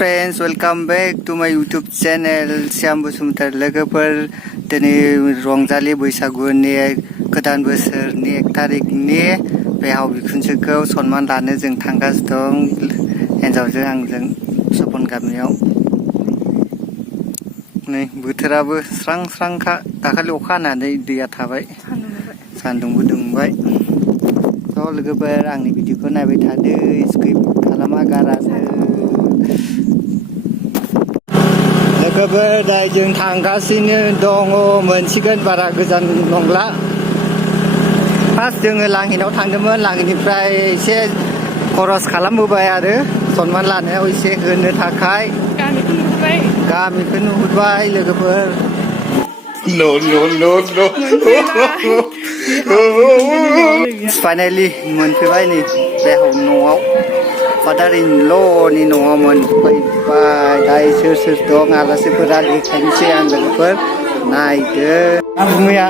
friends, welcome back to my YouTube channel Syam Basumatar लोगोफोर दिनै रंजालि बैसागुनि गोदान बोसोरनि 1 तारिखनि बिहाव बिखुनजोखौ सनमान लानो जों थांगासिनो दं हिन्जावजों आंजों सपन गामियाव नै बोथोराबो स्रां स्रांखा दाखालि अखा हानानै दैया थाबाय सान्दुंबो दुंबाय थ' लोगोफोर आंनि भिडिअखौ नायबाय थादो स्किप खालामा गारानो लोगोफोर दाय जों थांगासिनो दङ मोनसिगोन बारा गोजान नंला फार्स्ट जोङो लांहिनाव थांदोंमोन लांहिनिफ्राय एसे खरस खालामबोबाय आरो सनमान लानायाव एसे होनो थाखाय गामिखौ नुहुरबाय लोगोफोर No. Finally मोनफैबाय नै बेहाव न'आव फादार इन ल'नि न'आव मोनफैबाय दाय सोर दं आलासिफोरा देखायनोसै आं लोगोफोर नायदो मैया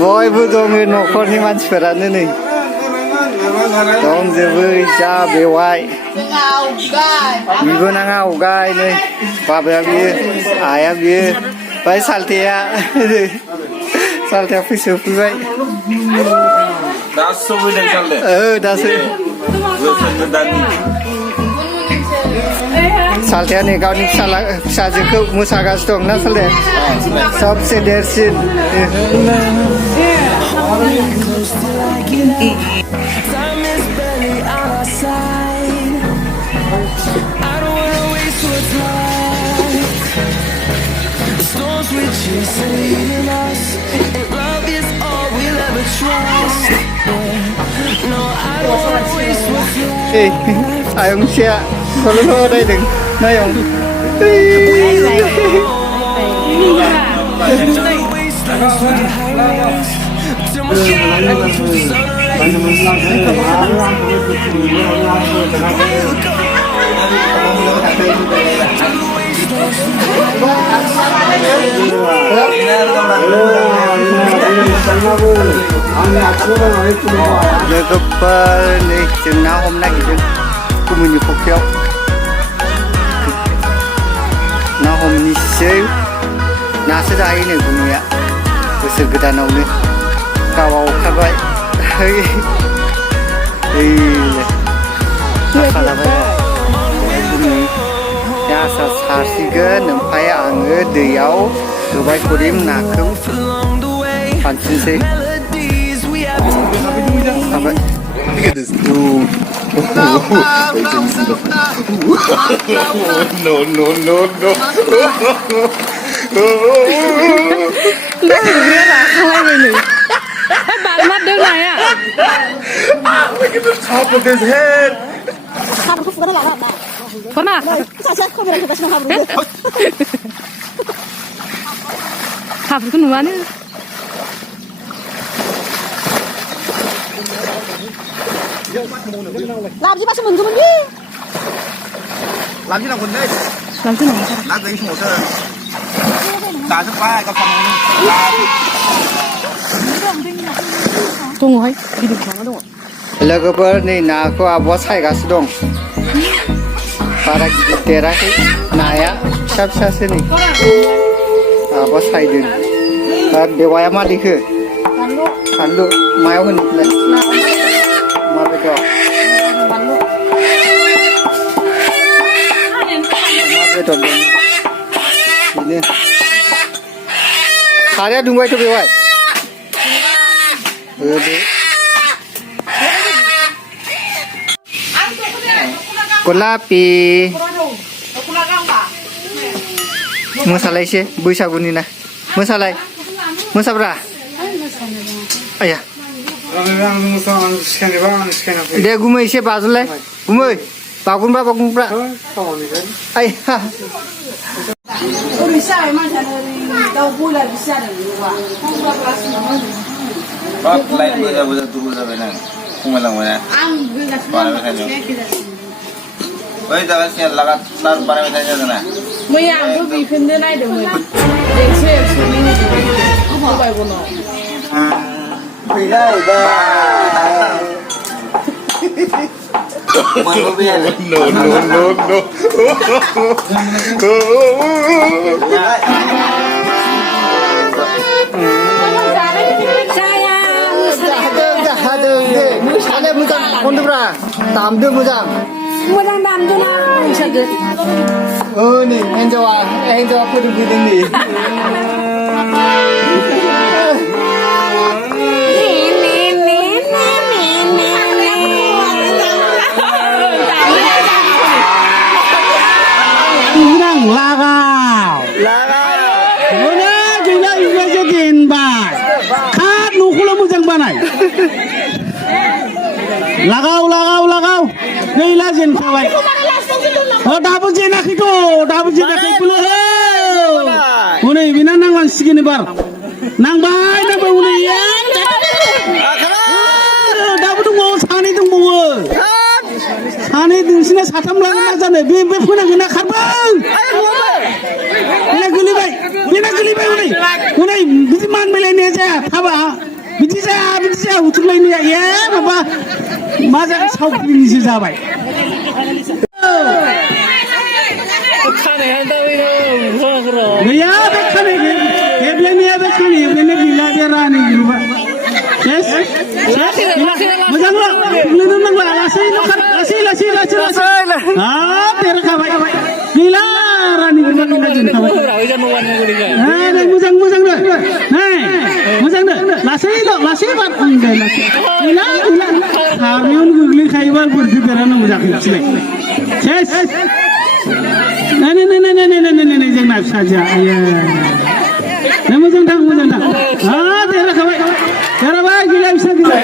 बयबो दङ न'खरनि मानसिफोरानो नै दंजोबो जा बेवाय बिबोनाङा आवगाय नै बाबाया बियो आइया बियो बाय सालथेया फैसोफैबाय दासो सफैदों सालथे दासो सालथेया नै गावनि फिसाजोखौ मोसागासिनो दं ना सालथे सबसे देरसिन ayong siya kololo đây đừng nay ông लोगोफोर नै जों ना हमनो नागिरदों गुमैनि फुख्रियाव ना हमनोसै नासो जाहैनो गुमैया बोसोर गोदानावनो गावआ ओंखारबाय आसा लाबाय गुमै आसा सारसिगोन ओमफ्राय आङो दैयाव होबाय खरिम नाखौ फानसिनसै Look at this dude. No. Nó nghe là hai người nữ. Bạn mắt đứng này à? Look at the top of his head. Con à? Học cái nữa nữa. làm gì bác sĩ mừng cho mình đi làm chứ nào quần đây làm chứ nào đã giấy hồ sơ đã giúp ba cái phòng 또 뭐 해? 이리 가나 동. लोगोफोर नै नाखौ आब'आ सायगासिनो दं बारा गिदिर देराखै नाया फिसासो नै आब'आ सायदों दा बेवाया मा देखो फानलु मायाव होनोलाय मा बेदर बेदर बेनो साराया दुंबायथ' बेवाय होदो गलापि मोसालाय एसे बैसागुनि ना मोसाब्रा आया दे गुमै एसे बाजुलाय गुमै बागुरुम्बा आया लाइट बुजा दुबुल जाबाय ना खमायलांबाय ना बानायबाय थायो बै जागासिनो लागातार बानायबाय थायो जादों ना मैया आंबो बेखौनो नायदोंमोन एसे होबाय बनो फैलायबाय No, no, no, no. Ada moja kondubra, tamdu moja. Mudah bantu nak sakit. Oh ni, enjawa puding ni. Kurang lagau. Mana gila juga jadi bay. Kat nukula mujang banai. Lagau. Gila jen kawai. Oh dapat jenak itu pula. Mana bina nangwan segini bar. Nang bay unai ya. Dapat mau sani tu mau. Sani tu sini satam lagi macam ni. Bimpe pun nak kena karbang. Bina guli bay unai biji man beli ni aja. Apa? Biji saya utul ni ya. Apa? Macam sauk ni sih bay. Ya, betul ni. Eblen gila dia rani gila. Yes. Macam apa? Belum nak lasi. Ah, tera kawai. Gila rani gila jenta. Mujang dah. Mujang dah. Lasi bat enggak lasi. Gila. Kamion gugli khaybar kurdi tera na mujang sile. Yes. Nah, jangan saja. Nah, mujang dah. Ah, tera kawai. Tera baik gila bisa gila.